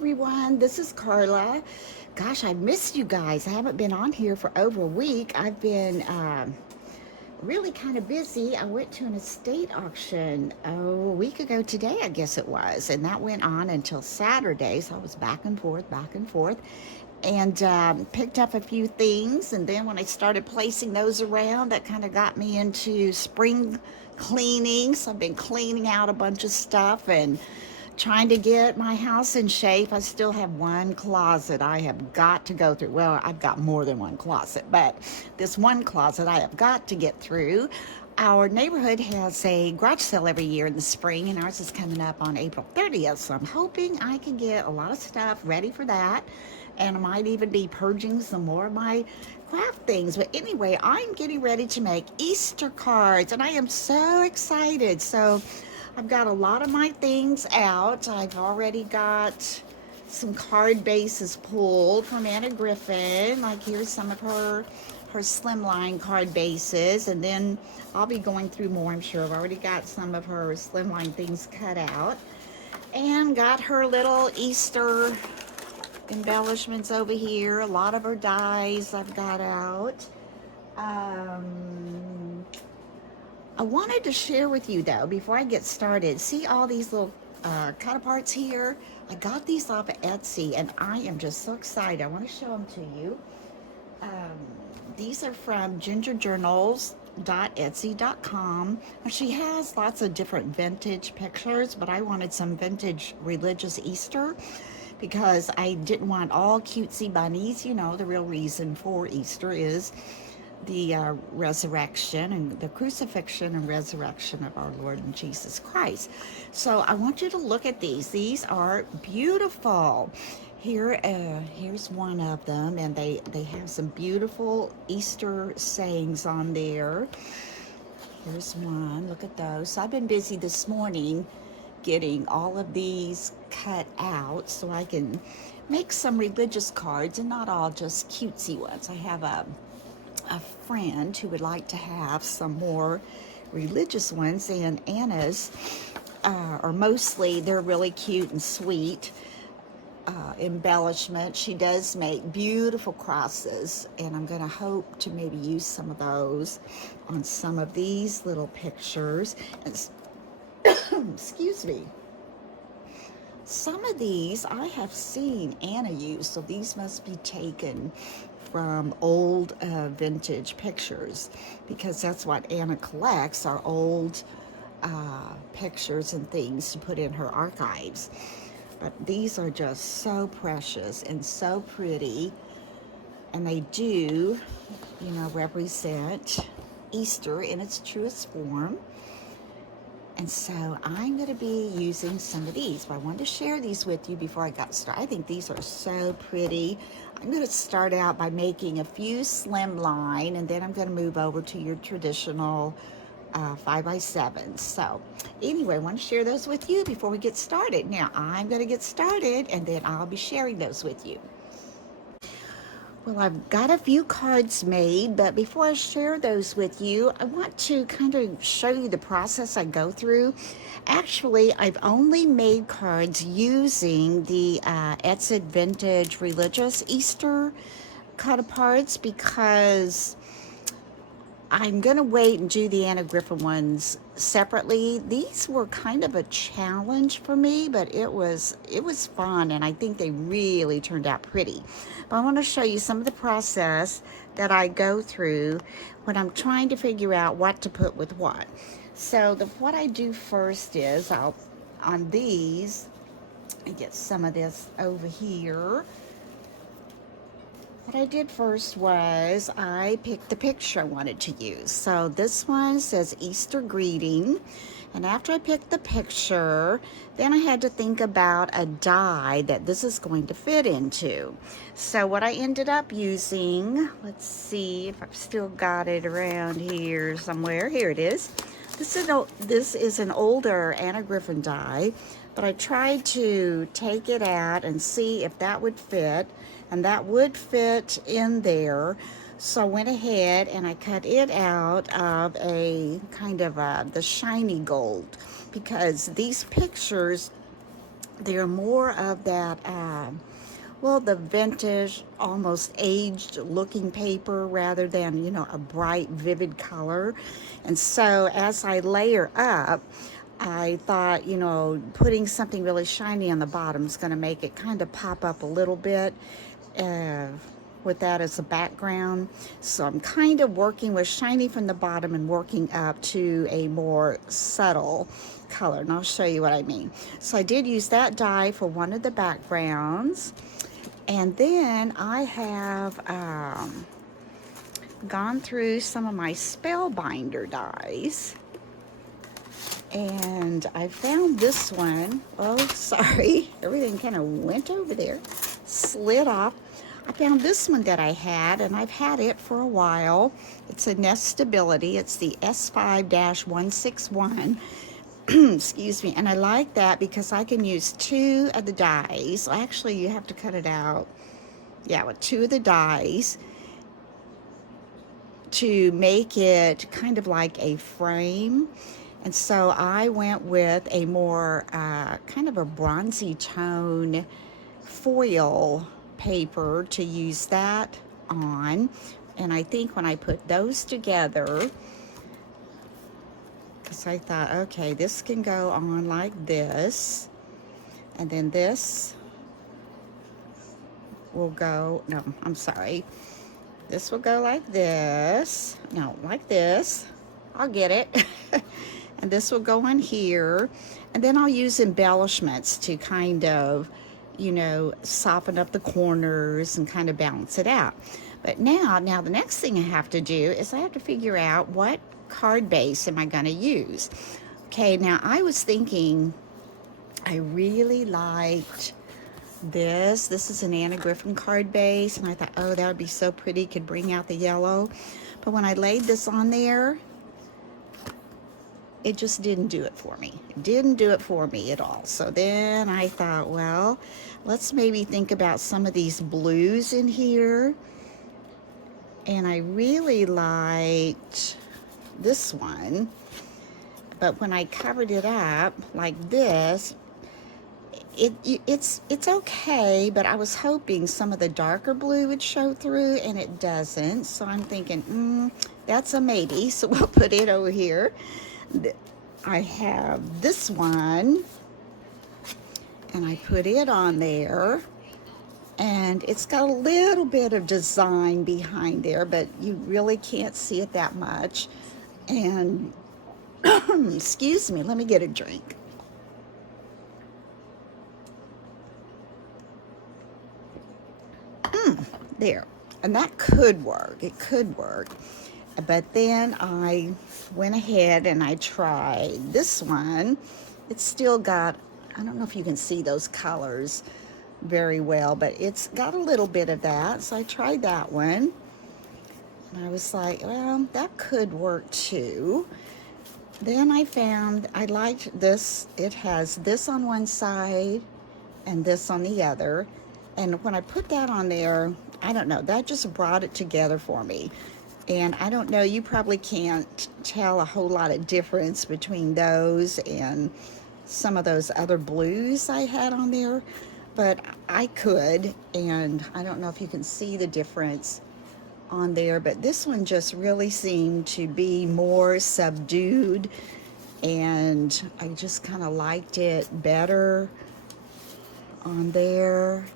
everyone, this is Carla. Gosh, I missed you guys. I haven't been on here for over a week. I've been really kind of busy. I went to an estate auction a week ago today, I guess it was, and that went on until Saturday. So I was back and forth, and picked up a few things. And then when I started placing those around, that kind of got me into spring cleaning. So I've been cleaning out a bunch of stuff and trying to get my house in shape. I still have one closet I have got to go through. Well, I've got more than one closet, but this one closet I have got to get through. Our neighborhood has a garage sale every year in the spring, and ours is coming up on April 30th. So I'm hoping I can get a lot of stuff ready for that. And I might even be purging some more of my craft things. But anyway, I'm getting ready to make Easter cards, and I am so excited. So I've got a lot of my things out. I've already got some card bases pulled from Anna Griffin. Like here's some of her slimline card bases, and then I'll be going through more, I'm sure. I've already got some of her slimline things cut out, and got her little Easter embellishments over here. A lot of her dies I've got out. I wanted to share with you though, before I get started, see all these little cut aparts here? I got these off of Etsy, and I am just so excited. I want to show them to you. These are from gingerjournals.etsy.com. And she has lots of different vintage pictures, but I wanted some vintage religious Easter because I didn't want all cutesy bunnies. You know, the real reason for Easter is the resurrection and the crucifixion and resurrection of our Lord and Jesus Christ. So I want you to look at these. These are beautiful. Here's one of them, and they have some beautiful Easter sayings on there. Here's one. Look at those. So I've been busy this morning getting all of these cut out so I can make some religious cards, and not all just cutesy ones. I have a friend who would like to have some more religious ones, and Anna's are mostly, they're really cute and sweet embellishment. She does make beautiful crosses, and I'm going to hope to maybe use some of those on some of these little pictures. And excuse me. Some of these I have seen Anna use, so these must be taken from old vintage pictures, because that's what Anna collects, are old pictures and things to put in her archives. But these are just so precious and so pretty, and they do, you know, represent Easter in its truest form. And so I'm going to be using some of these, but I wanted to share these with you before I got started. I think these are so pretty. I'm going to start out by making a few slimline, and then I'm going to move over to your traditional 5x7. So anyway, I want to share those with you before we get started. Now I'm going to get started, and then I'll be sharing those with you. Well, I've got a few cards made, but before I share those with you, I want to kind of show you the process I go through. Actually, I've only made cards using the Etsy Vintage Religious Easter cut aparts, because I'm going to wait and do the Anna Griffin ones separately. These were kind of a challenge for me, but it was fun, and I think they really turned out pretty. But I want to show you some of the process that I go through when I'm trying to figure out what to put with what. So what I do first is on these, I get some of this over here. What I did first was I picked the picture I wanted to use. So this one says Easter greeting. And after I picked the picture, then I had to think about a die that this is going to fit into. So what I ended up using, let's see if I've still got it around here somewhere. Here it is. This is an older Anna Griffin die, but I tried to take it out and see if that would fit, and that would fit in there. So I went ahead and I cut it out of a kind of the shiny gold, because these pictures They're more of that, well, the vintage, almost aged looking paper rather than, you know, a bright, vivid color. And so as I layer up, I thought, you know, putting something really shiny on the bottom is going to make it kind of pop up a little bit uh, with that as a background. So I'm kind of working with shiny from the bottom and working up to a more subtle color. And I'll show you what I mean. So I did use that die for one of the backgrounds. And then I have gone through some of my Spellbinder dies. And I found this one. Oh, sorry. Everything kind of went over there. Slid off. I found this one that I had, and I've had it for a while. It's a Nestability. It's the S5-161. Excuse me. And I like that because I can use 2 of the dies. Actually, you have to cut it out. Yeah, with 2 of the dies to make it kind of like a frame. And so I went with a more kind of a bronzy tone foil paper to use that on. And I think when I put those together, because I thought, okay, this can go on like this. And then this will go, no, I'm sorry. This will go like this. No, like this. I'll get it. And this will go in here. And then I'll use embellishments to kind of, you know, soften up the corners and kind of balance it out. But now the next thing I have to do is I have to figure out what card base am I going to use. Okay, now I was thinking I really liked this. This is an Anna Griffin card base. And I thought, oh, that would be so pretty. Could bring out the yellow. But when I laid this on there, it just didn't do it for me. It didn't do it for me at all. So then I thought, well, let's maybe think about some of these blues in here. And I really liked this one. But when I covered it up like this, it's okay, but I was hoping some of the darker blue would show through, and it doesn't. So I'm thinking, that's a maybe. So we'll put it over here. I have this one, and I put it on there, and it's got a little bit of design behind there, but you really can't see it that much. And excuse me, let me get a drink. There, and that could work. It could work. But then I went ahead and I tried this one. It's still got, I don't know if you can see those colors very well, but it's got a little bit of that. So I tried that one. And I was like, well, that could work too. Then I found I liked this. It has this on one side and this on the other. And when I put that on there, I don't know, that just brought it together for me. And I don't know, you probably can't tell a whole lot of difference between those and some of those other blues I had on there, but I could, and I don't know if you can see the difference on there, but this one just really seemed to be more subdued, and I just kind of liked it better on there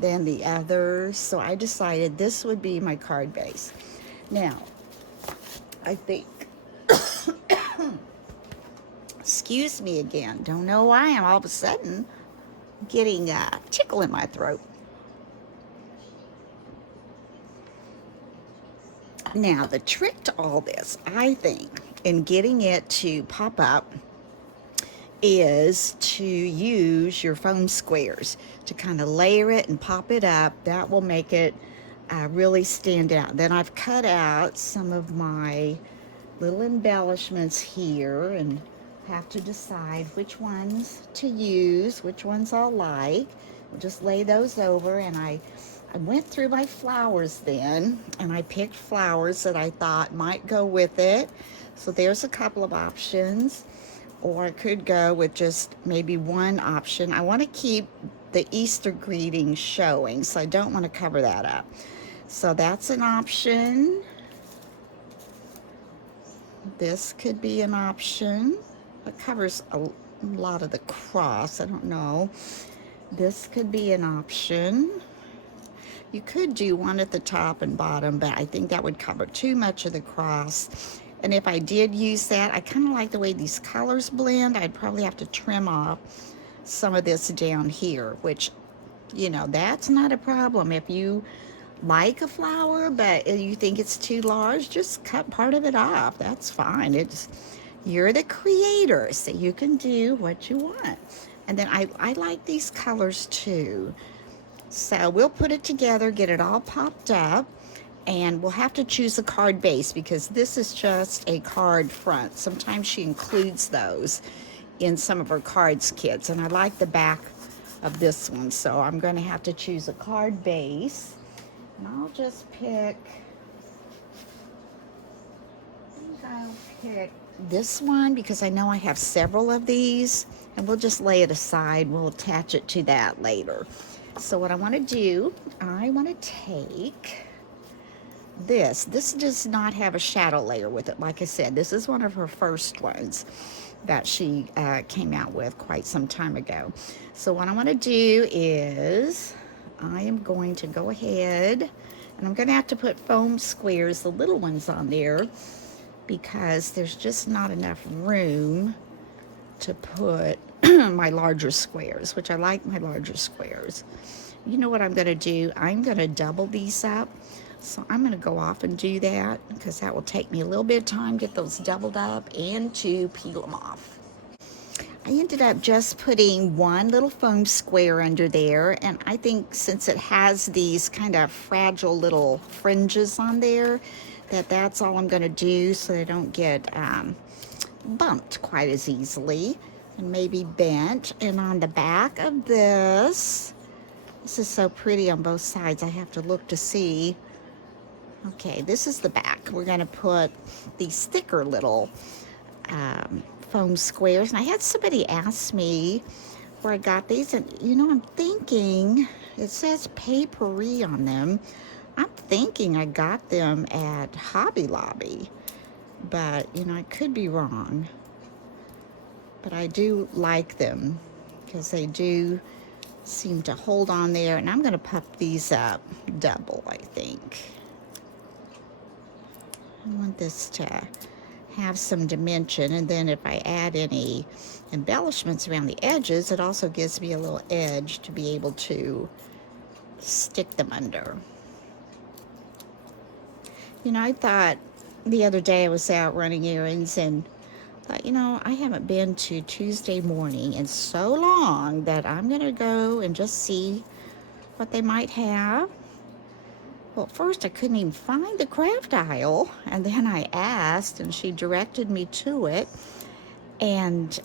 than the others. So I decided this would be my card base. Now, I think, excuse me again, don't know why I'm all of a sudden getting a tickle in my throat. Now, the trick to all this, I think, in getting it to pop up is to use your foam squares to kind of layer it and pop it up. That will make it really stand out. Then I've cut out some of my little embellishments here and have to decide which ones to use, which ones I'll like. I'll just lay those over, and I went through my flowers then, and I picked flowers that I thought might go with it. So there's a couple of options. or I could go with just maybe one option. I want to keep the Easter greeting showing, so I don't want to cover that up. So that's an option. This could be an option. It covers a lot of the cross. I don't know. This could be an option. You could do one at the top and bottom, but I think that would cover too much of the cross. And if I did use that, I kind of like the way these colors blend. I'd probably have to trim off some of this down here, which, you know, that's not a problem. If you like a flower, but you think it's too large, just cut part of it off. That's fine. You're the creator, so you can do what you want. And then I like these colors too. So we'll put it together, get it all popped up, and we'll have to choose a card base because this is just a card front. Sometimes she includes those in some of her cards kits, and I like the back of this one, so I'm going to have to choose a card base. And I'll just pick, I'll pick this one because I know I have several of these, and we'll just lay it aside. We'll attach it to that later. So what I want to do, I want to take this. This does not have a shadow layer with it. Like I said, this is one of her first ones that she came out with quite some time ago. So what I want to do is I am going to go ahead and I'm going to have to put foam squares, the little ones, on there because there's just not enough room to put my larger squares, which I like my larger squares. You know what I'm going to do? I'm going to double these up. So I'm going to go off and do that because that will take me a little bit of time to get those doubled up and to peel them off. I ended up just putting one little foam square under there, and I think since it has these kind of fragile little fringes on there, that's all I'm going to do so they don't get bumped quite as easily and maybe bent. And on the back of this is so pretty on both sides. I have to look to see. Okay, this is the back. We're going to put these thicker little foam squares. And I had somebody ask me where I got these, and you know, I'm thinking it says papery on them. I'm thinking I got them at Hobby Lobby, but you know, I could be wrong. But I do like them because they do seem to hold on there. And I'm going to puff these up double, I think. I want this to have some dimension, and then if I add any embellishments around the edges, it also gives me a little edge to be able to stick them under. You know, I thought the other day I was out running errands and thought, you know, I haven't been to Tuesday morning in so long that I'm going to go and just see what they might have. Well, at first I couldn't even find the craft aisle, and then I asked and she directed me to it, and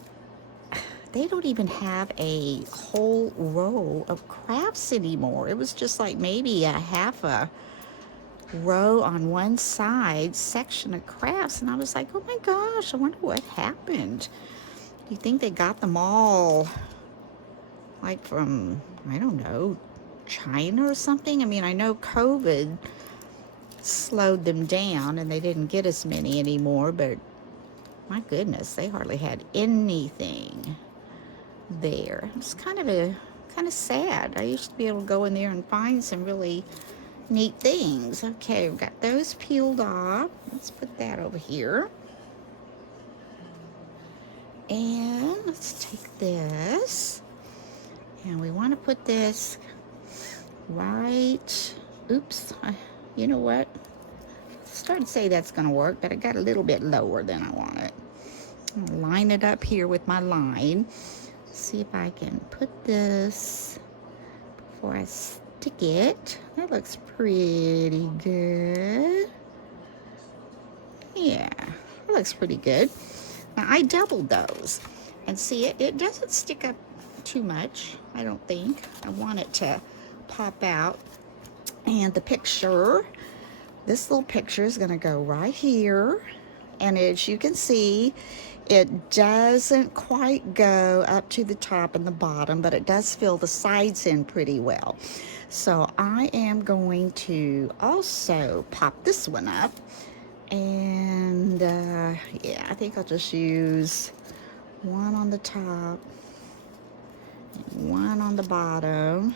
they don't even have a whole row of crafts anymore. It was just like maybe a half a row on one side section of crafts, and I was like, oh my gosh, I wonder what happened. Do you think they got them all like from, I don't know, China or something? I mean, I know COVID slowed them down and they didn't get as many anymore, but my goodness, they hardly had anything there. It was kind of sad. I used to be able to go in there and find some really neat things. Okay, we've got those peeled off. Let's put that over here. And let's take this, and we want to put this right, oops, you know what, started to say that's going to work, but I got a little bit lower than I want it. I'm going to line it up here with my line. See if I can put this before I stick it. That looks pretty good. Yeah, that looks pretty good. Now I doubled those, and see, it doesn't stick up too much, I don't think. I want it to pop out. And the picture, this little picture is going to go right here. And as you can see, it doesn't quite go up to the top and the bottom, but it does fill the sides in pretty well. So I am going to also pop this one up. And yeah, I think I'll just use one on the top, one on the bottom.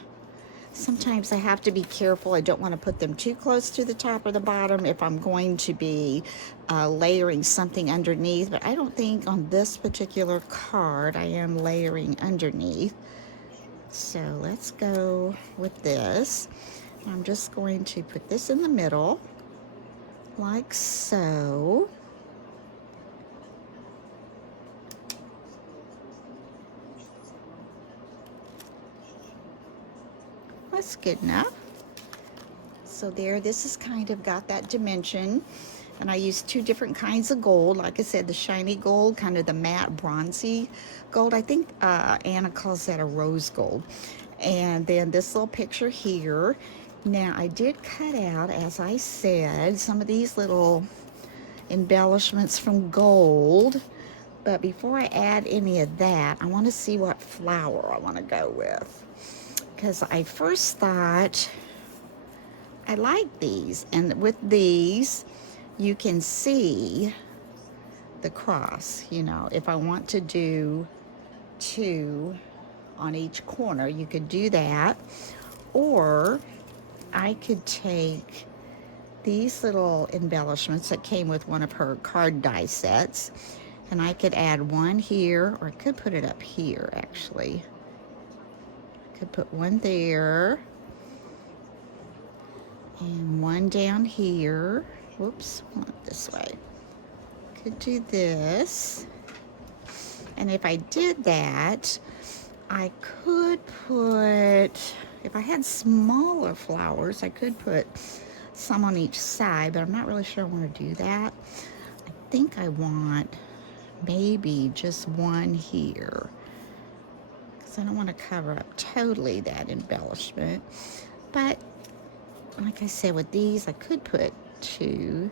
Sometimes I have to be careful. I don't want to put them too close to the top or the bottom if I'm going to be layering something underneath. But I don't think on this particular card I am layering underneath. So let's go with this. I'm just going to put this in the middle, like so. That's good enough. So there, this has kind of got that dimension. And I used two different kinds of gold. Like I said, the shiny gold, kind of the matte bronzy gold. I think Anna calls that a rose gold. And then this little picture here. Now, I did cut out, as I said, some of these little embellishments from gold. But before I add any of that, I want to see what flower I want to go with. Because I first thought I like these, and with these you can see the cross. You know, if I want to do two on each corner, you could do that, or I could take these little embellishments that came with one of her card die sets, and I could add one here, or I could put it up here actually. Could put one there and one down here. Whoops, went this way. Could do this. And if I did that, I could put, if I had smaller flowers, I could put some on each side, but I'm not really sure I want to do that. I think I want maybe just one here, I don't want to cover up totally that embellishment. But like I said, with these I could put two.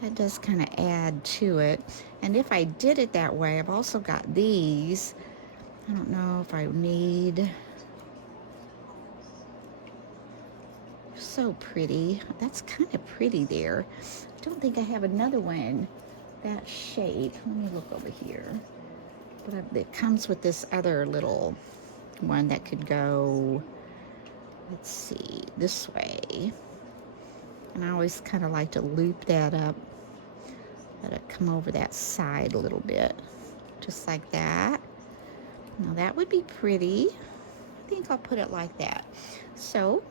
That does kind of add to it. And if I did it that way, I've also got these. I don't know if I need. So pretty. That's kind of pretty there. I don't think I have another one that shape. Let me look over here. But it comes with this other little one that could go, let's see, this way. And I always kind of like to loop that up, let it come over that side a little bit, just like that. Now that would be pretty. I think I'll put it like that. So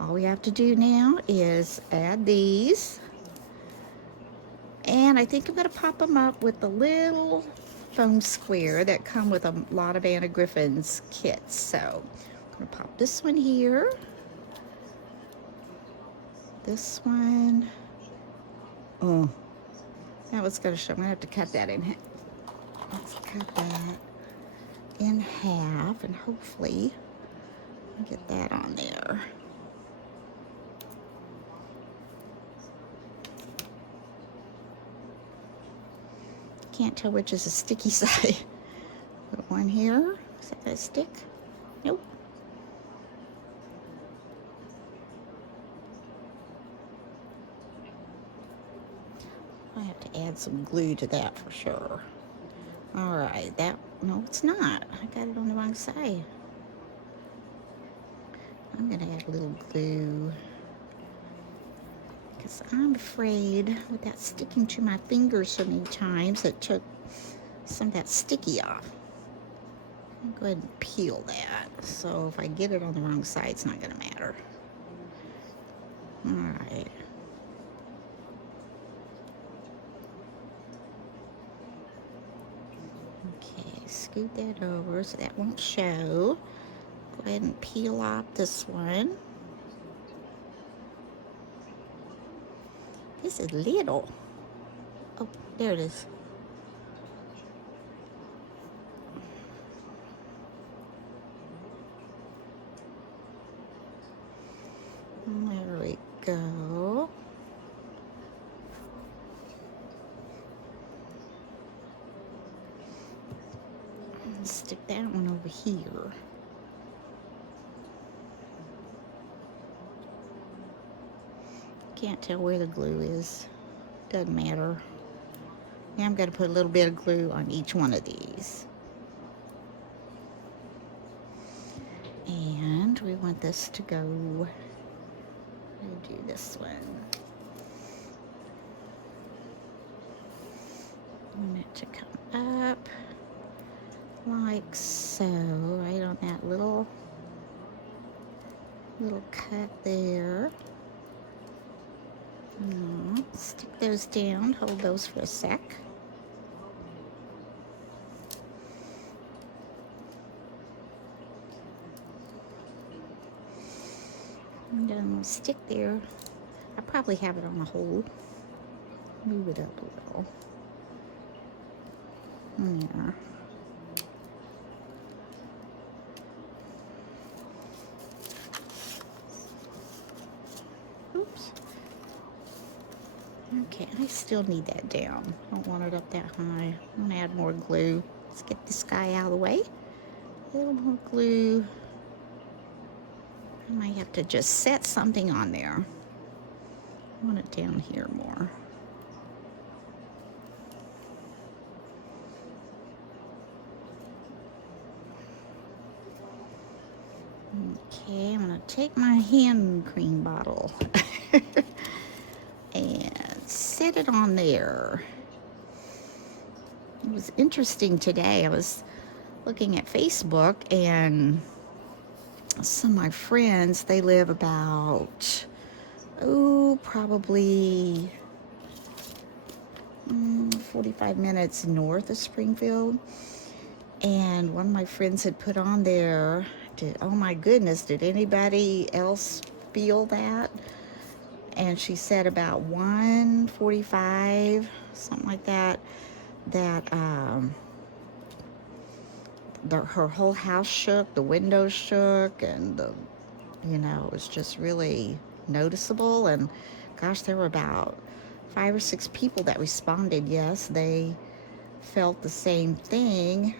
all we have to do now is add these. And I think I'm going to pop them up with the little foam square that come with a lot of Anna Griffin's kits. So I'm going to pop this one here. This one. Oh, that was going to show. I'm going to have to cut that in half. Let's cut that in half and hopefully get that on there. Can't tell which is a sticky side. Put one here. Is that gonna stick? Nope. I have to add some glue to that for sure. All right, that, no, it's not. I got it on the wrong side. I'm gonna add a little glue because I'm afraid with that sticking to my fingers so many times, it took some of that sticky off. I'll go ahead and peel that. So if I get it on the wrong side, it's not gonna matter. All right. Okay, scoot that over so that won't show. Go ahead and peel off this one. This is little. Oh, there it is. There we go. that one over here. Can't tell where the glue is. Doesn't matter. Now I'm going to put a little bit of glue on each one of these. And we want this to go, I'll do this one. I want it to come up like so, right on that little cut there. Stick those down, hold those for a sec. And then we'll stick there. I probably have it on a hole. Move it up a little. There. Oops. Okay, I still need that down. I don't want it up that high. I'm gonna add more glue. Let's get this guy out of the way. A little more glue. I might have to just set something on there. I want it down here more. Okay, I'm gonna take my hand cream bottle and set it on there. It was interesting today. I was looking at Facebook, and some of my friends, they live about, probably 45 minutes north of Springfield. And one of my friends had put on there, oh my goodness, did anybody else feel that? And she said about 1:45, something like that, that her whole house shook, the windows shook, and it was just really noticeable. And gosh, there were about 5 or 6 people that responded. Yes, they felt the same thing.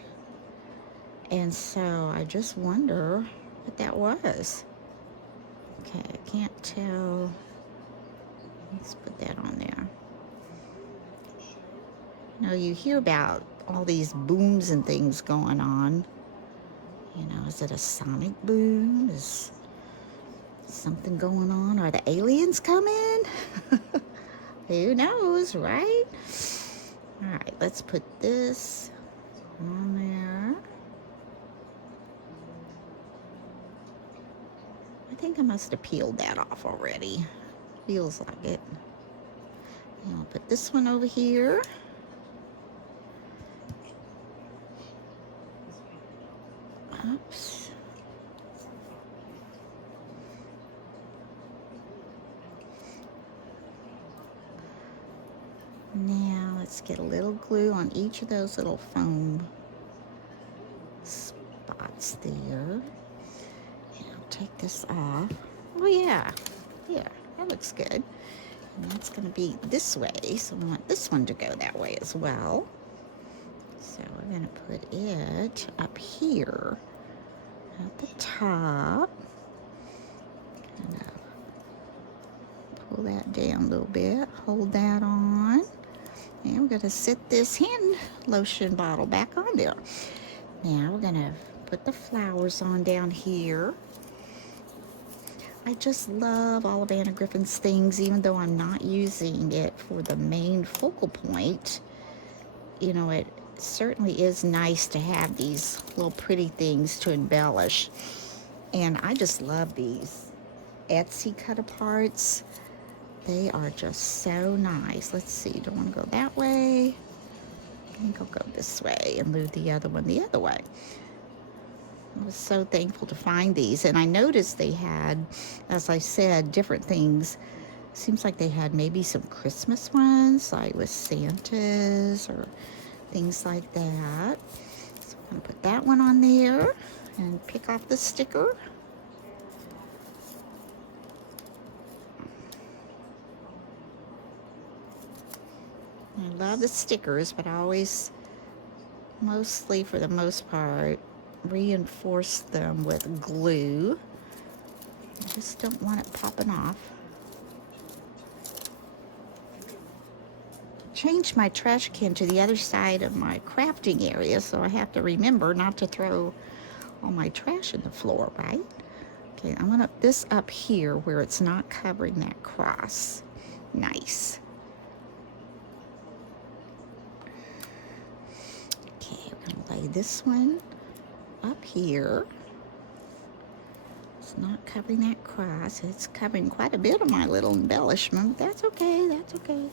And so I just wonder what that was. Okay, I can't tell. Let's put that on there. You hear about all these booms and things going on. Is it a sonic boom? Is something going on? Are the aliens coming? Who knows, right? All right, let's put this on there. I think I must have peeled that off already. Feels like it. I'll put this one over here. Oops. Now let's get a little glue on each of those little foam spots there. Take this off. Oh yeah, that looks good. And that's going to be this way, so we want this one to go that way as well. So we're going to put it up here at the top. Kind of pull that down a little bit, hold that on, and we're going to set this hand lotion bottle back on there. Now we're going to put the flowers on down here. I just love all of Anna Griffin's things, even though I'm not using it for the main focal point. It certainly is nice to have these little pretty things to embellish. And I just love these Etsy cut-aparts. They are just so nice. Let's see, do I want to go that way? I think I'll go this way and move the other one the other way. I was so thankful to find these, and I noticed they had, as I said, different things. Seems like they had maybe some Christmas ones, like with Santas or things like that. So I'm going to put that one on there and pick off the sticker. I love the stickers, but I always, mostly for the most part, reinforce them with glue. I just don't want it popping off. Changed my trash can to the other side of my crafting area, so I have to remember not to throw all my trash in the floor, right? Okay, I'm gonna put this up here where it's not covering that cross. Nice. Okay, we're gonna lay this one up here. It's not covering that cross. It's covering quite a bit of my little embellishment. That's okay, that's okay.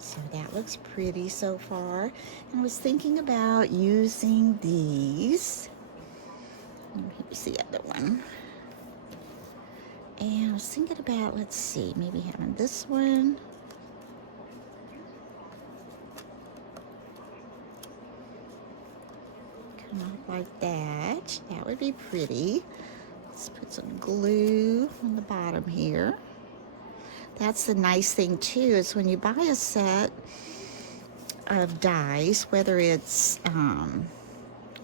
So that looks pretty so far. And I was thinking about using these. Here's the other one. And I was thinking about, let's see, maybe having this one. Come out like that. That would be pretty. Let's put some glue on the bottom here. That's the nice thing too, is when you buy a set of dies, whether it's,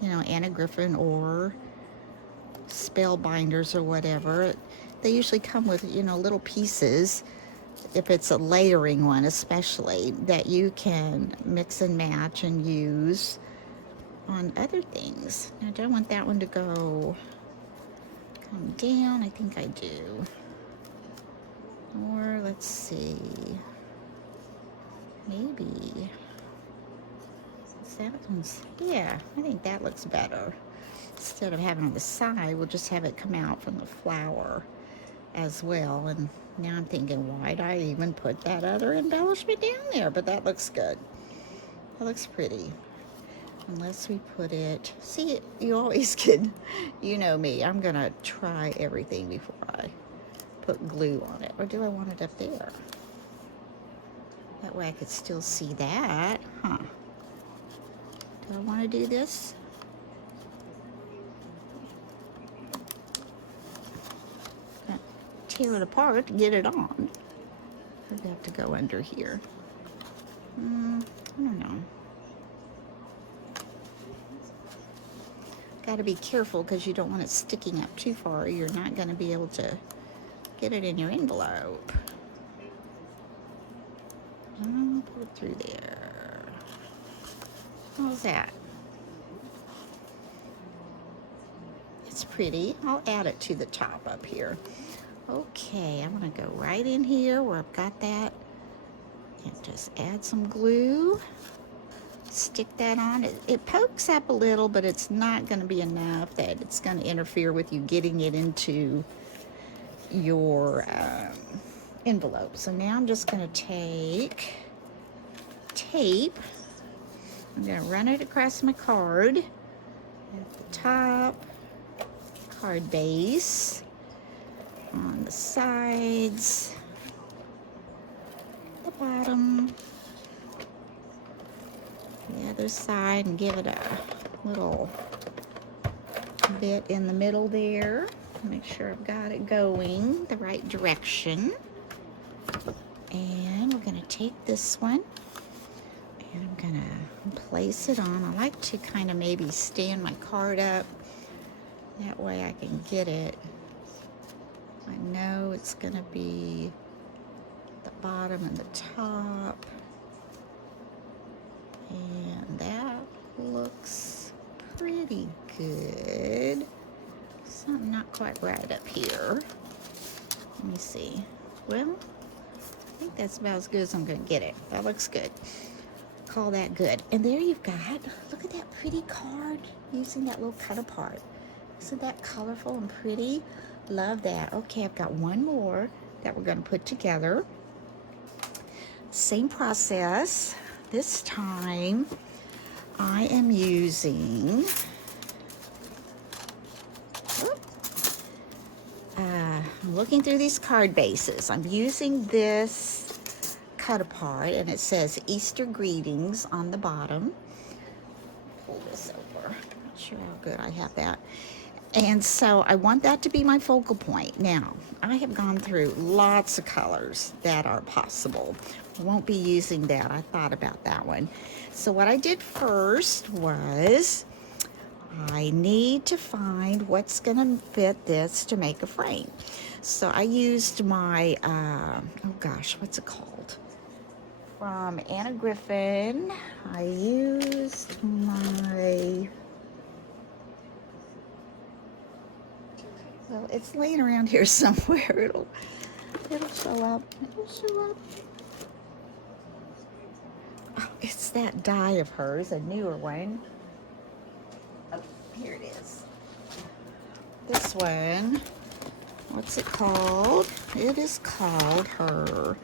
you know, Griffin or Spellbinders or whatever, they usually come with, you know, little pieces, if it's a layering one especially, that you can mix and match and use on other things. Now, do I want that one to come down? I think I do. Or let's see, maybe that one's, yeah, I think that looks better. Instead of having it on the side, we'll just have it come out from the flower as well. And now I'm thinking, why'd I even put that other embellishment down there? But that looks good. That looks pretty. Unless we put it, see, you always can, you know me, I'm gonna try everything before I put glue on it. Or do I want it up there? That way I could still see that, huh? Do I want to do this? Tear it apart to get it on. I'd have to go under here. I don't know. Got to be careful because you don't want it sticking up too far. You're not going to be able to get it in your envelope. I'll put it through there. How's that? It's pretty. I'll add it to the top up here. Okay, I'm going to go right in here where I've got that and just add some glue. Stick that on. It pokes up a little, but it's not going to be enough that it's going to interfere with you getting it into your envelope. So now I'm just going to take tape. I'm going to run it across my card at the top, card base, on the sides, the bottom, the other side, and give it a little bit in the middle there. Make sure I've got it going the right direction. And we're going to take this one and I'm going to place it on. I like to kind of maybe stand my card up. That way I can get it. I know it's going to be the bottom and the top. And that looks pretty good. Something not quite right up here. Let me see. Well, I think that's about as good as I'm going to get it. That looks good. Call that good. And there you've got, look at that pretty card using that little cut apart. Isn't that colorful and pretty? Love that. Okay, I've got one more that we're going to put together. Same process. This time I am using I'm looking through these card bases. I'm using this cut apart and it says Easter greetings on the bottom. Pull this over. Not sure how good I have that. And so I want that to be my focal point. Now, I have gone through lots of colors that are possible. I won't be using that. I thought about that one. So what I did first was I need to find what's going to fit this to make a frame. So I used my, oh gosh, what's it called? From Griffin, I used my, well, it's laying around here somewhere. It'll show up. It'll show up. Oh, it's that die of hers, a newer one. Oh, here it is. This one, what's it called? It is called her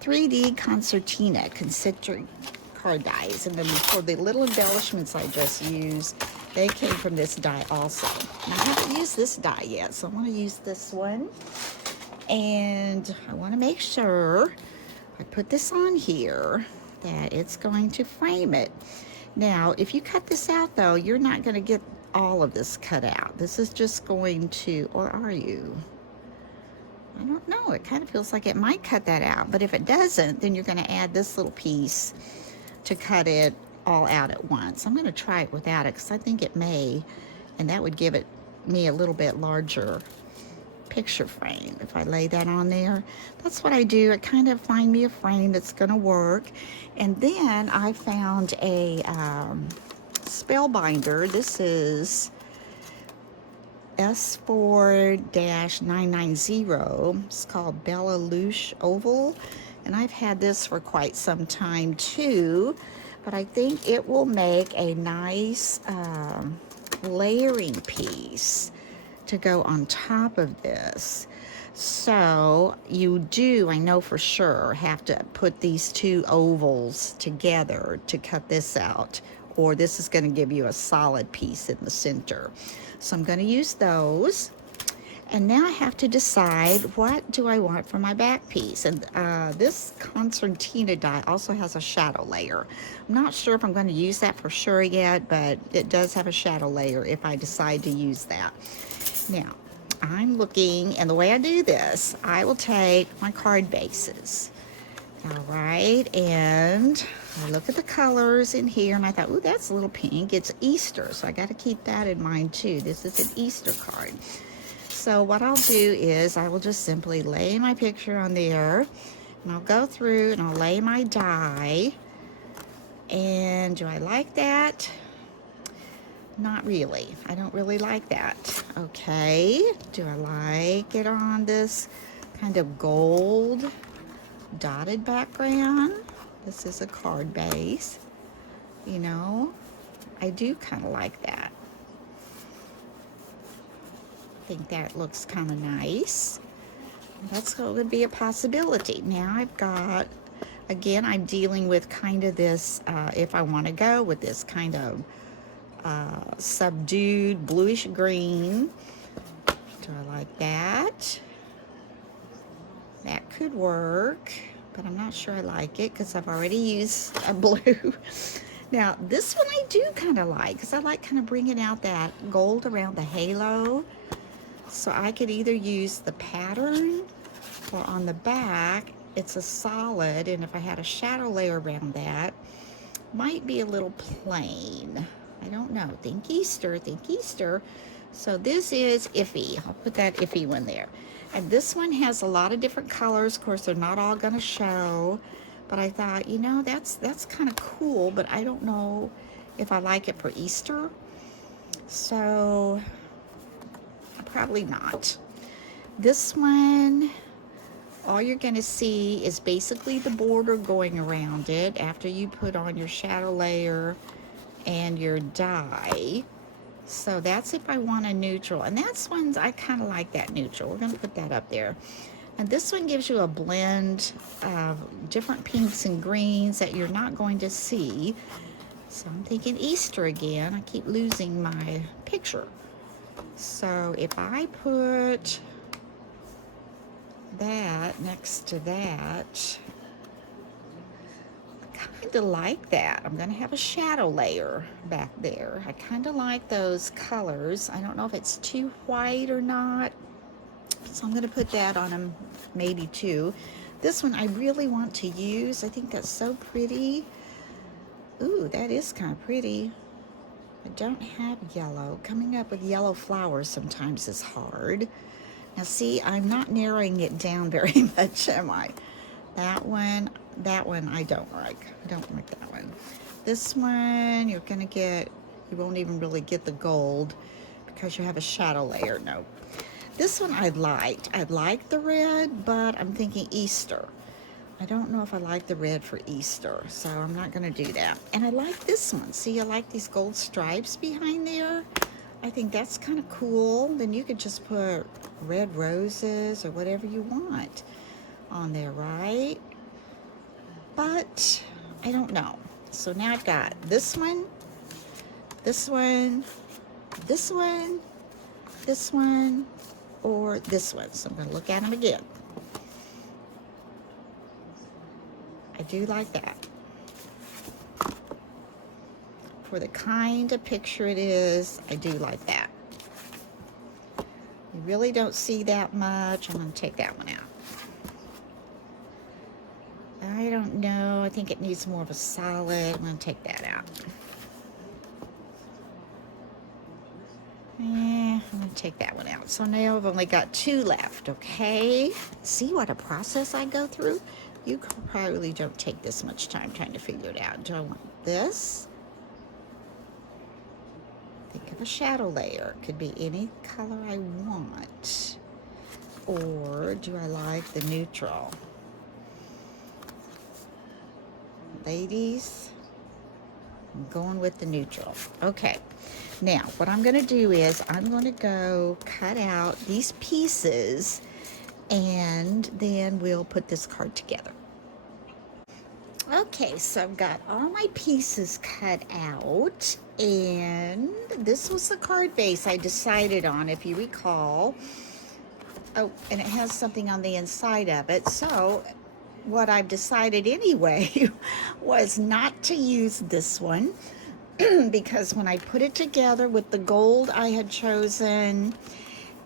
3D Concertina Concentric Card Dies. And then for the little embellishments I just used, they came from this die also. Now, I haven't used this die yet, so I want to use this one. And I want to make sure I put this on here that it's going to frame it. Now, if you cut this out, though, you're not going to get all of this cut out. This is just going to, or are you? I don't know. It kind of feels like it might cut that out. But if it doesn't, then you're going to add this little piece to cut it all out at once. I'm going to try it without it because I think it may, and that would give me a little bit larger picture frame if I lay that on there. That's what I do. I kind of find me a frame that's going to work. And then I found a Spellbinder. This is S4-990. It's called Bella Louche Oval. And I've had this for quite some time too. But I think it will make a nice layering piece to go on top of this. So you do, I know for sure, have to put these two ovals together to cut this out, or this is going to give you a solid piece in the center. So I'm going to use those. And now I have to decide, what do I want for my back piece? And this concertina die also has a shadow layer. I'm not sure if I'm going to use that for sure yet, but it does have a shadow layer if I decide to use that. Now, I'm looking, and the way I do this, I will take my card bases. All right, and I look at the colors in here, and I thought, ooh, that's a little pink. It's Easter, so I got to keep that in mind too. This is an Easter card. So what I'll do is I will just simply lay my picture on there, and I'll go through and I'll lay my die. And do I like that? Not really. I don't really like that. Okay. Do I like it on this kind of gold dotted background? This is a card base. You know, I do kind of like that. I think that looks kind of nice. That's what would be a possibility. Now I've got, again, I'm dealing with kind of this, if I want to go with this kind of subdued bluish green. Do I like that? That could work, but I'm not sure I like it because I've already used a blue. Now this one I do kind of like, because I like kind of bringing out that gold around the halo. So I could either use the pattern, or on the back it's a solid, and if I had a shadow layer around that, might be a little plain. I don't know. Think Easter, think Easter. So this is iffy. I'll put that iffy one there. And this one has a lot of different colors. Of course, they're not all going to show. But I thought, you know, that's kind of cool. But I don't know if I like it for Easter. So probably not. This one, all you're going to see is basically the border going around it after you put on your shadow layer and your die. So that's if I want a neutral, and that's ones I kind of like that neutral. We're going to put that up there. And this one gives you a blend of different pinks and greens that you're not going to see. So I'm thinking Easter again. I keep losing my picture. So if I put that next to that, kind of like that. I'm going to have a shadow layer back there. I kind of like those colors. I don't know if it's too white or not, so I'm going to put that on them maybe too. This one I really want to use. I think that's so pretty. Ooh, that is kind of pretty. I don't have yellow. Coming up with yellow flowers sometimes is hard. Now see, I'm not narrowing it down very much, am I? That one I don't like. I don't like that one. This one, you're gonna get, you won't even really get the gold because you have a shadow layer. No. This one I liked. I like the red, but I'm thinking Easter. I don't know if I like the red for Easter, so I'm not gonna do that. And I like this one. See, I like these gold stripes behind there. I think that's kind of cool. Then you could just put red roses or whatever you want on there, right? But I don't know. So now I've got this one, this one, this one, this one, or this one. So I'm going to look at them again. I do like that. For the kind of picture it is, I do like that. You really don't see that much. I'm going to take that one out. I don't know. I think it needs more of a solid. I'm going to take that out. I'm going to take that one out. So now I've only got 2 left, okay? See what a process I go through? You probably don't take this much time trying to figure it out. Do I want this? Think of a shadow layer. It could be any color I want. Or do I like the neutral? Ladies, I'm going with the neutral. Okay, now what I'm going to do is I'm going to go cut out these pieces and then we'll put this card together. Okay, so I've got all my pieces cut out, and this was the card base I decided on, if you recall. Oh, and it has something on the inside of it, so what I've decided anyway was not to use this one because when I put it together with the gold I had chosen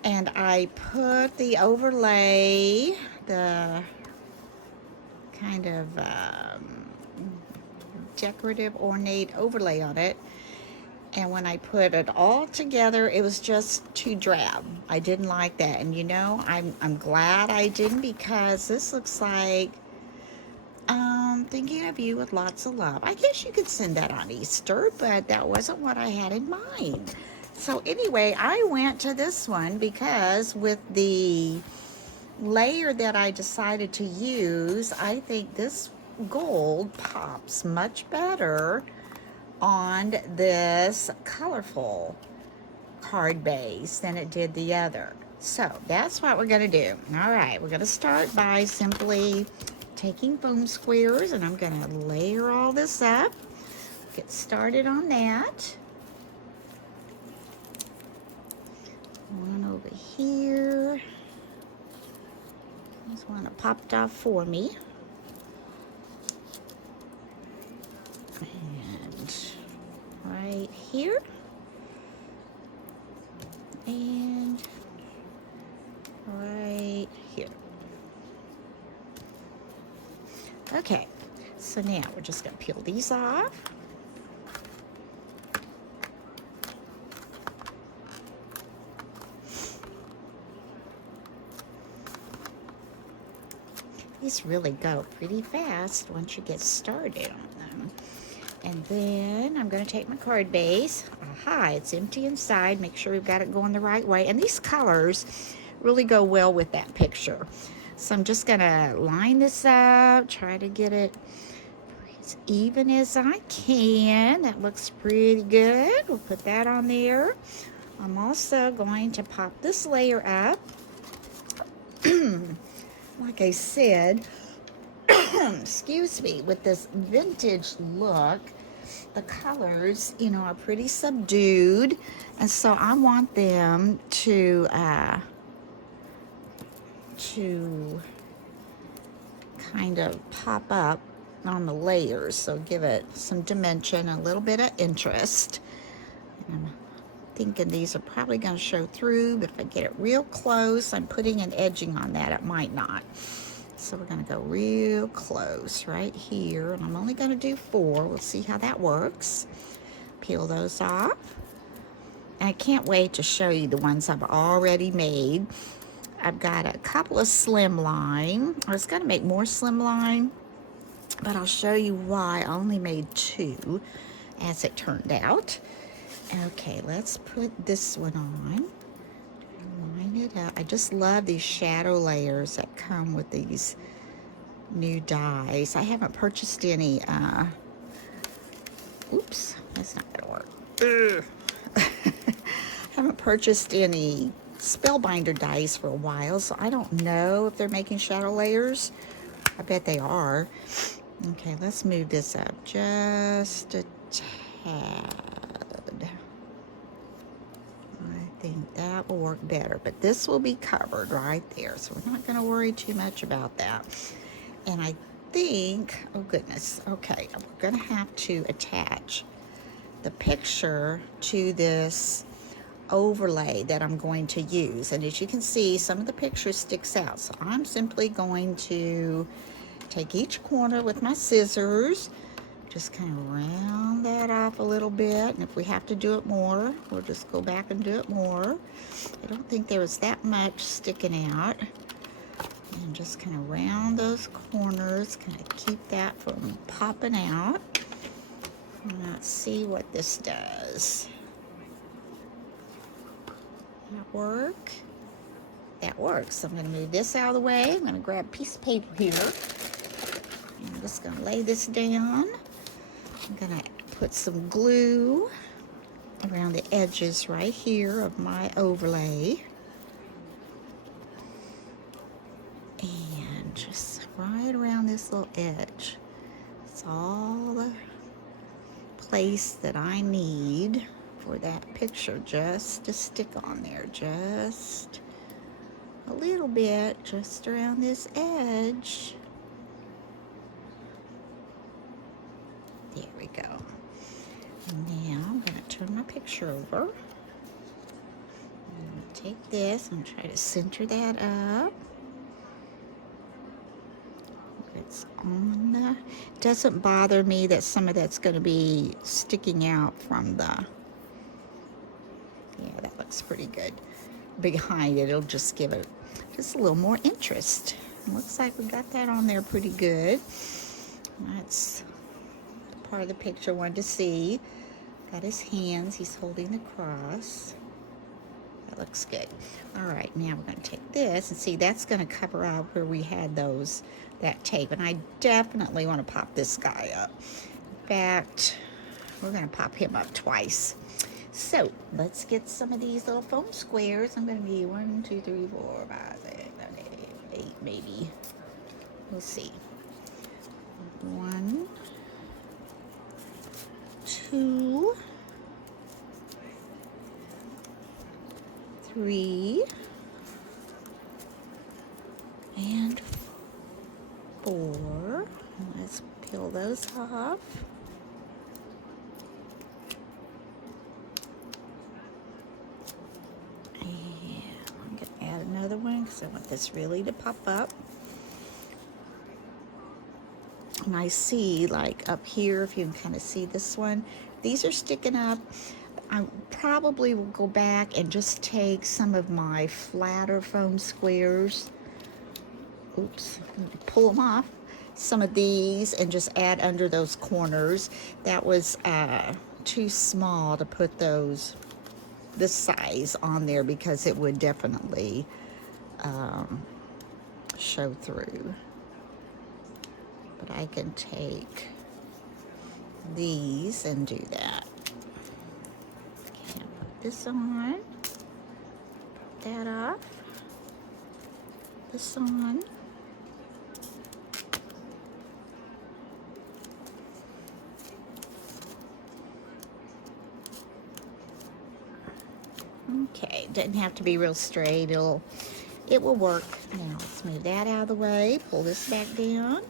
and I put the overlay, the kind of decorative ornate overlay on it, and when I put it all together it was just too drab. I didn't like that, and you know, I'm glad I didn't, because this looks like thinking of you with lots of love. I guess you could send that on Easter, but that wasn't what I had in mind. So anyway, I went to this one because with the layer that I decided to use, I think this gold pops much better on this colorful card base than it did the other. So that's what we're going to do. All right, we're going to start by simply taking foam squares, and I'm going to layer all this up. Get started on that. One over here. This one popped off for me. And right here. And right here. Okay, so now we're just going to peel these off. These really go pretty fast once you get started on them. And then I'm going to take my card base. Aha, it's empty inside. Make sure we've got it going the right way. And these colors really go well with that picture. So I'm just going to line this up, try to get it as even as I can. That looks pretty good. We'll put that on there. I'm also going to pop this layer up. Like I said, excuse me, with this vintage look, the colors, you know, are pretty subdued. And so I want them to kind of pop up on the layers, so give it some dimension, a little bit of interest. And I'm thinking these are probably going to show through, but if I get it real close, I'm putting an edging on that, it might not. So we're going to go real close right here, and I'm only going to do 4. We'll see how that works. peel those off. And I can't wait to show you the ones I've already made. I've got a couple of slimline. I was going to make more slimline, but I'll show you why I only made 2 as it turned out. Okay, let's put this one on. Line it up. I just love these shadow layers that come with these new dies. I haven't purchased any, oops, that's not gonna work. Haven't purchased any Spellbinder dies for a while, so I don't know if they're making shadow layers. I bet they are. Okay, let's move this up just a tad. I think that will work better, but this will be covered right there, so we're not going to worry too much about that. And I think, oh goodness, okay, we're going to have to attach the picture to this overlay that I'm going to use. And as you can see, some of the picture sticks out, so I'm simply going to take each corner with my scissors, just kind of round that off a little bit, and if we have to do it more, we'll just go back and do it more. I don't think there was that much sticking out. And just kind of round those corners, kind of keep that from popping out. And let's see what this does. That work? That works. So I'm going to move this out of the way. I'm going to grab a piece of paper here. And I'm just going to lay this down. I'm going to put some glue around the edges right here of my overlay. And just right around this little edge. It's all the place that I need for that picture just to stick on there. Just a little bit, just around this edge. There we go. And now I'm going to turn my picture over. I'm going to take this and try to center that up. It's on the, it doesn't bother me that some of that's going to be sticking out from the, yeah, that looks pretty good. Behind it, it'll just give it just a little more interest. It looks like we got that on there pretty good. That's part of the picture I wanted to see. Got his hands, he's holding the cross. That looks good. All right, now we're going to take this and see, that's going to cover up where we had that tape. And I definitely want to pop this guy up. In fact, we're going to pop him up twice. So let's get some of these little foam squares. I'm going to be 1, 2, 3, 4, 5, 6, 7, 8 maybe. We'll see. 1, 2, 3, and 4. Let's peel those off. And I'm going to add another one because I want this really to pop up. And I see, like up here, if you can kind of see this one, these are sticking up. I probably will go back and just take some of my flatter foam squares. Oops, pull them off. Some of these and just add under those corners. That was too small to put those this size on there because it would definitely show through. But I can take these and do that. Okay, put this on, put that off, this on. Okay, doesn't have to be real straight. It will work. Now let's move that out of the way. Pull this back down.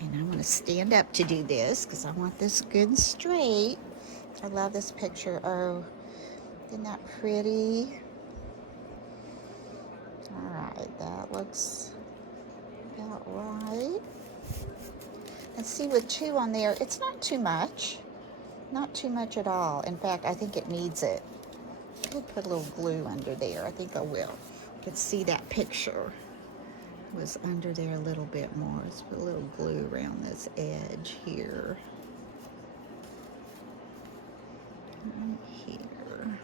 And I'm going to stand up to do this because I want this good and straight. I love this picture. Oh, isn't that pretty? All right, that looks about right. And see, with 2 on there, it's not too much. Not too much at all. In fact, I think it needs it. We'll put a little glue under there. I think I will. You can see that picture was under there a little bit more. Let's put a little glue around this edge here. Right here.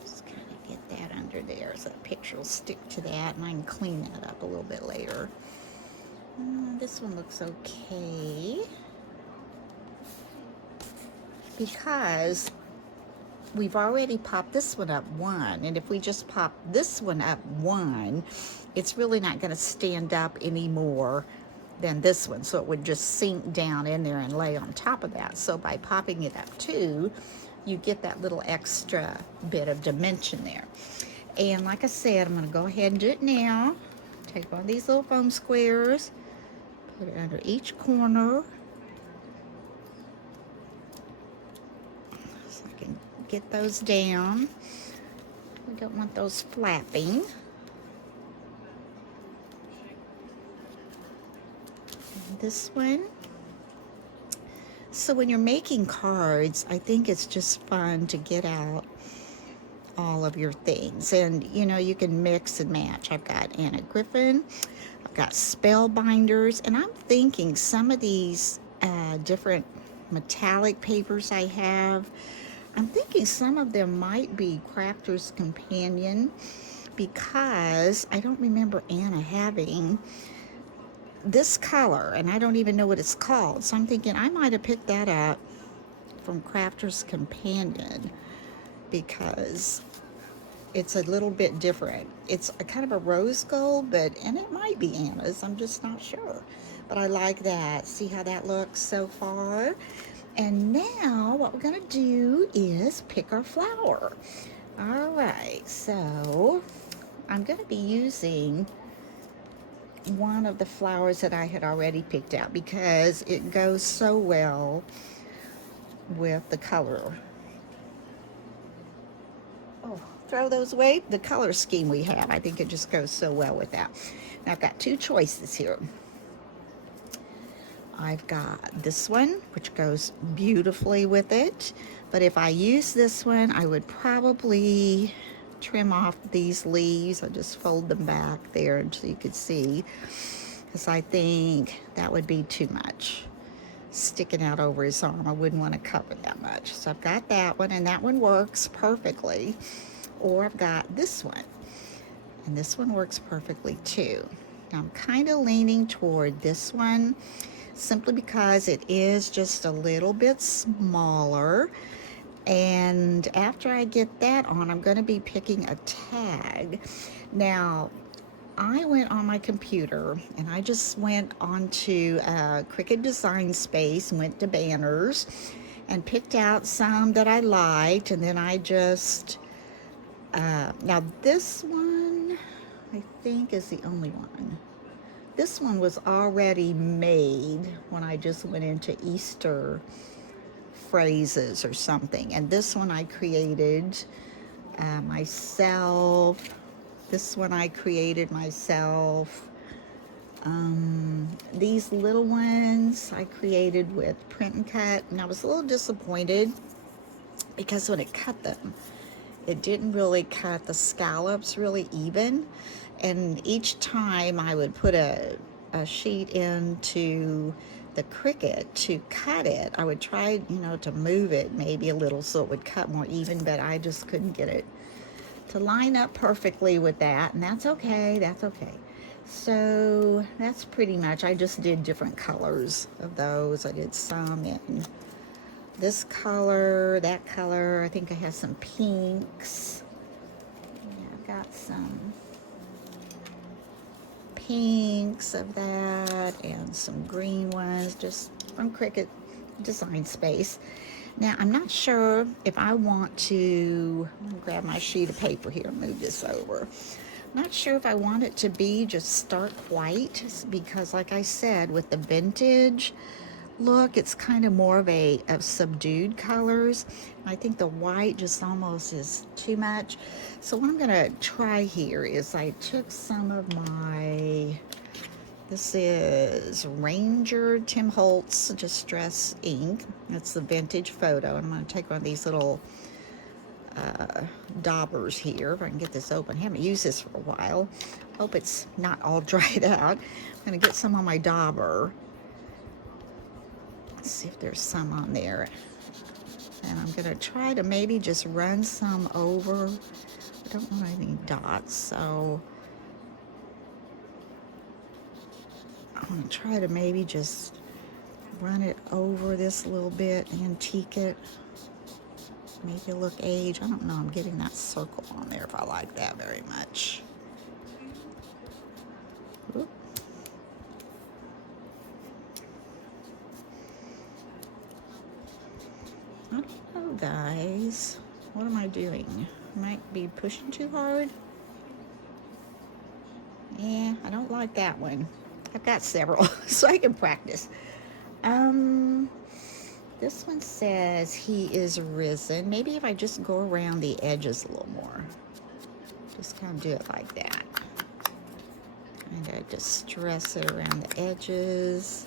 Just kind of get that under there so the picture will stick to that, and I can clean that up a little bit later. This one looks okay because we've already popped this one up one, and if we just pop this one up one, it's really not going to stand up any more than this one, so it would just sink down in there and lay on top of that. So by popping it up two, you get that little extra bit of dimension there. And like I said, I'm going to go ahead and do it now. Take one of these little foam squares, put it under each corner so I can get those down. We don't want those flapping. And this one. So when you're making cards, I think it's just fun to get out all of your things, and you know, you can mix and match. I've got Griffin, I've got Spellbinders, and I'm thinking some of these different metallic papers I have, I'm thinking some of them might be Crafter's Companion, because I don't remember Anna having this color, and I don't even know what it's called. So I'm thinking I might have picked that up from Crafter's Companion, because it's a little bit different. It's a kind of a rose gold, and it might be Anna's, I'm just not sure. But I like that. See how that looks so far? And now what we're gonna do is pick our flower. All right, so I'm gonna be using one of the flowers that I had already picked out because it goes so well with the color. Oh, throw those away. The color scheme we have, I think it just goes so well with that. Now I've got two choices here. I've got this one, which goes beautifully with it, but if I use this one, I would probably trim off these leaves. I'll just fold them back there so you could see, because I think that would be too much sticking out over his arm. I wouldn't want to cover that much. So I've got that one, and that one works perfectly. Or I've got this one, and this one works perfectly too. Now I'm kind of leaning toward this one simply because it is just a little bit smaller. And after I get that on, I'm going to be picking a tag. Now, I went on my computer and I just went onto Cricut Design Space, went to banners, and picked out some that I liked. And then I just, now this one, I think is the only one. This one was already made when I just went into Easter phrases or something, and this one I created myself. This one I created myself. These little ones I created with print and cut, and I was a little disappointed because when it cut them, it didn't really cut the scallops really even, and each time I would put a sheet into the Cricut to cut it, I would try, you know, to move it maybe a little so it would cut more even, but I just couldn't get it to line up perfectly with that, and that's okay, that's okay. So that's pretty much, I just did different colors of those. I did some in this color, that color. I think I have some pinks. Yeah, I've got some pinks of that and some green ones just from Cricut Design Space. Now I'm not sure if I want to, I'm gonna grab my sheet of paper here and move this over. I'm not sure if I want it to be just stark white, because like I said, with the vintage look, it's kind of more of subdued colors. I think the white just almost is too much. So what I'm gonna try here is I took some of my This is Ranger Tim Holtz Distress ink. That's the vintage photo. I'm going to take one of these little daubers here, if I can get this open. I haven't used this for a while. Hope it's not all dried out. I'm going to get some on my dauber. Let's see if there's some on there. And I'm going to try to maybe just run some over. I don't want any dots, so I'm going to try to maybe just run it over this a little bit, antique it, make it look aged. I don't know, I'm getting that circle on there if I like that very much. Oop. I don't know, guys. What am I doing? Might be pushing too hard. Yeah, I don't like that one. I've got several, so I can practice. This one says he is risen. Maybe if I just go around the edges a little more. Just kind of do it like that. Kind of just stress it around the edges.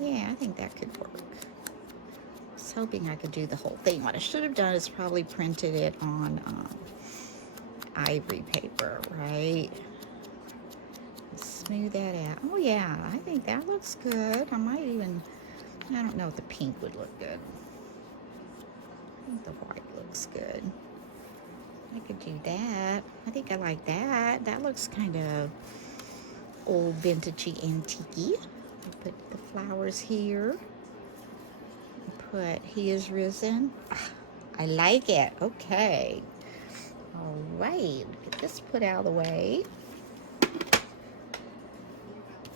Yeah, I think that could work. I was hoping I could do the whole thing. What I should have done is probably printed it on ivory paper, right? Smooth that out. Oh yeah, I think that looks good. I might even, I don't know if the pink would look good. I think the white looks good. I could do that. I think I like that. That looks kind of old vintagey antique-y. Put the flowers here. Put he is risen. I like it. Okay. All right. Get this put out of the way.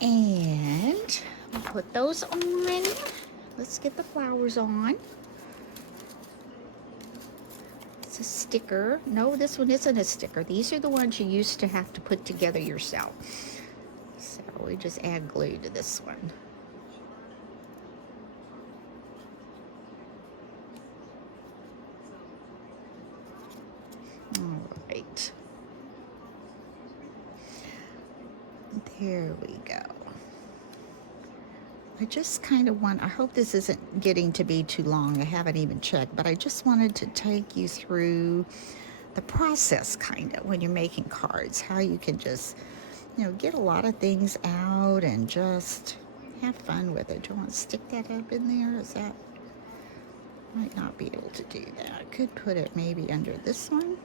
And we'll put those on. Let's get the flowers on. It's a sticker. No, this one isn't a sticker. These are the ones you used to have to put together yourself. So we just add glue to this one. All right. There we go. I just kind of want, I hope this isn't getting to be too long. I haven't even checked, but I just wanted to take you through the process kind of when you're making cards, how you can just, you know, get a lot of things out and just have fun with it. Do you want to stick that up in there? Is that, might not be able to do that. I could put it maybe under this one.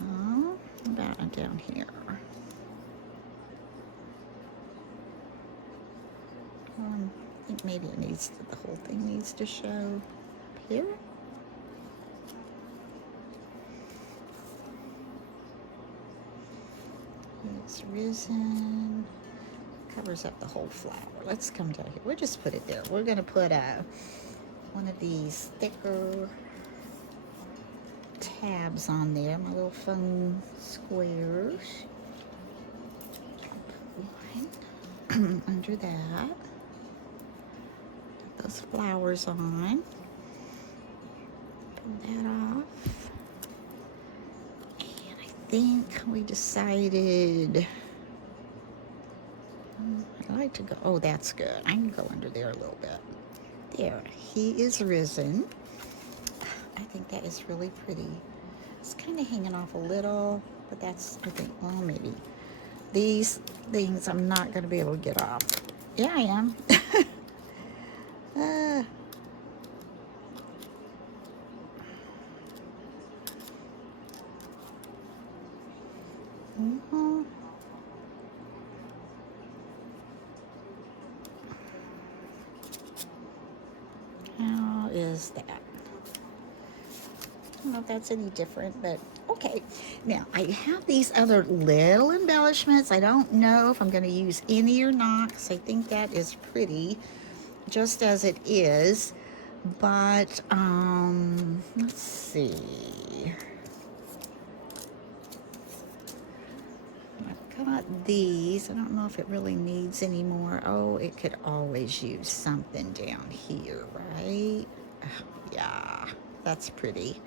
Oh, about down here. I think maybe it needs to, the whole thing needs to show up here. It's risen. Covers up the whole flower. Let's come down here. We'll just put it there. We're going to put one of these thicker tabs on there, my little foam squares. One under that. Put those flowers on. Pull that off. And I think we decided I like to go, oh, that's good. I can go under there a little bit. There, he is risen. I think that is really pretty. It's kind of hanging off a little, but that's, I think, well, maybe. These things I'm not going to be able to get off. Yeah, I am. How is that? I don't know if that's any different, but okay. Now, I have these other little embellishments. I don't know if I'm going to use any or not, because I think that is pretty, just as it is. But, let's see. I've got these. I don't know if it really needs any more. Oh, it could always use something down here, right? Oh, yeah. That's pretty.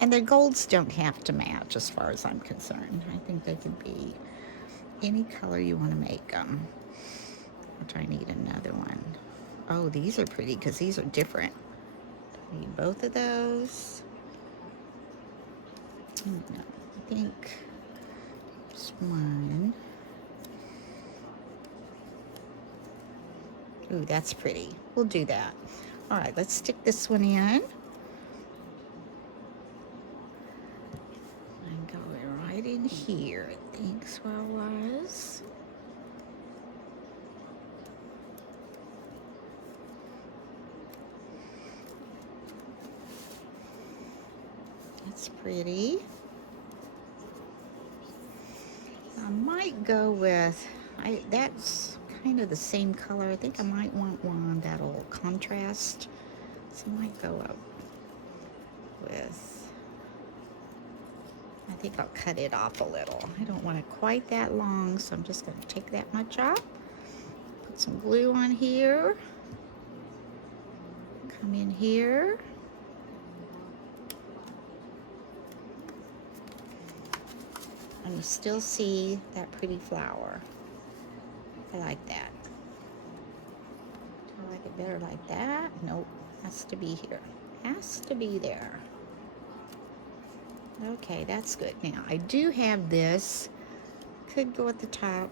And the golds don't have to match as far as I'm concerned. I think they could be any color you want to make them. Which I need another one. Oh, these are pretty because these are different. I need both of those. No, I think just one. Ooh, that's pretty. We'll do that. All right, let's stick this one in. And go right in here. I think's where I was. That's pretty. I might go with, that's kind of the same color. I think I might want one that'll contrast. So I might go up with, I think I'll cut it off a little. I don't want it quite that long, so I'm just going to take that much off. Put some glue on here. Come in here. And you still see that pretty flower. I like that. Do I like it better like that? Nope, has to be here. Has to be there. Okay, that's good. Now, I do have this. Could go at the top.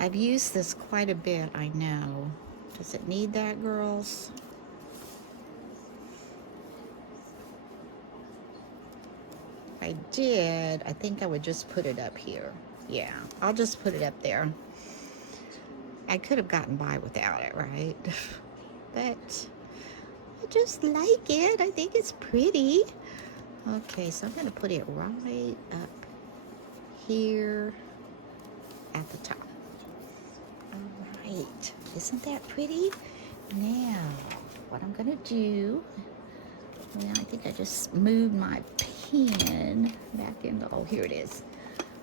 I've used this quite a bit, I know. Does it need that, girls? I did. I think I would just put it up here. Yeah, I'll just put it up there. I could have gotten by without it, right? But I just like it. I think it's pretty. Okay, so I'm going to put it right up here at the top. All right. Isn't that pretty? Now, what I'm going to do, well, I think I just moved my pen back into, oh, here it is.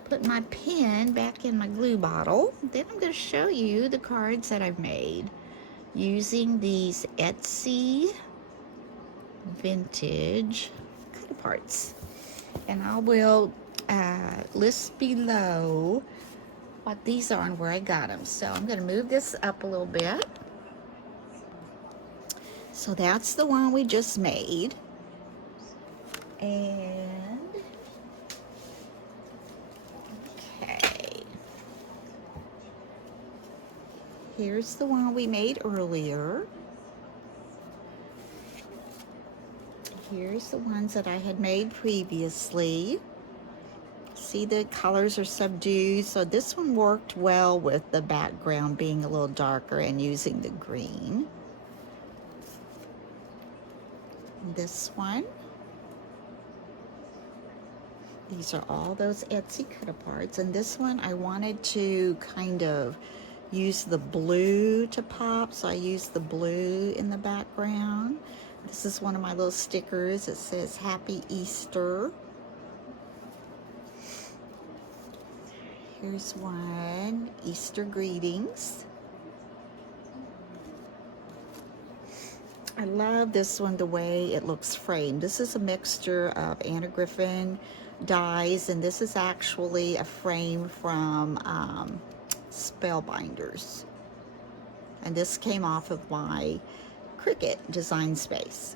Put my pen back in my glue bottle. Then I'm going to show you the cards that I've made using these Etsy vintage cut parts. And I will list below what these are and where I got them. So I'm going to move this up a little bit. So that's the one we just made. And okay, here's the one we made earlier. Here's the ones that I had made previously. See, the colors are subdued, so this one worked well with the background being a little darker and using the green. This one. These are all those Etsy cut-aparts, and this one I wanted to kind of use the blue to pop, so I used the blue in the background. This is one of my little stickers. It says Happy Easter. Here's one, Easter greetings. I love this one, the way it looks framed. This is a mixture of Anna Griffin dies, and this is actually a frame from Spellbinders. And this came off of my Cricut design space.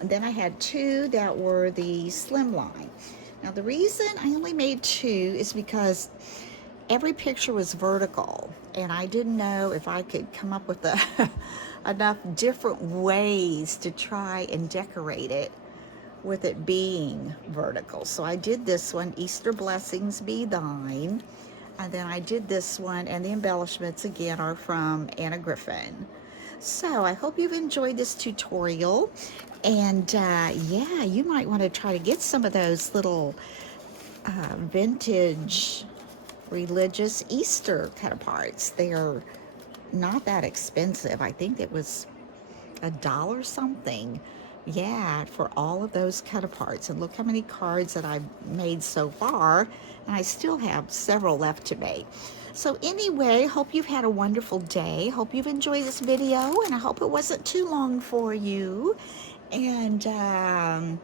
And then I had two that were the slimline. Now the reason I only made two is because every picture was vertical, and I didn't know if I could come up with enough different ways to try and decorate it with it being vertical. So I did this one, Easter Blessings Be Thine, and then I did this one, and the embellishments again are from Anna Griffin. So I hope you've enjoyed this tutorial, and yeah, you might want to try to get some of those little vintage religious Easter cut-aparts. They're not that expensive. I think it was $1 something Yeah, for all of those cut-aparts. And look how many cards that I've made so far, and I still have several left to make. So anyway, hope you've had a wonderful day. Hope you've enjoyed this video, and I hope it wasn't too long for you. And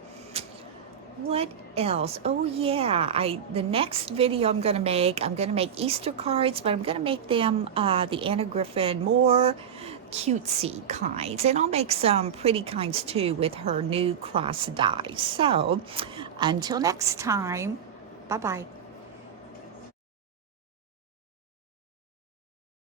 what else? Oh yeah, the next video I'm gonna make Easter cards, but I'm gonna make them the Anna Griffin more cutesy kinds, and I'll make some pretty kinds too with her new cross die. So until next time, bye bye.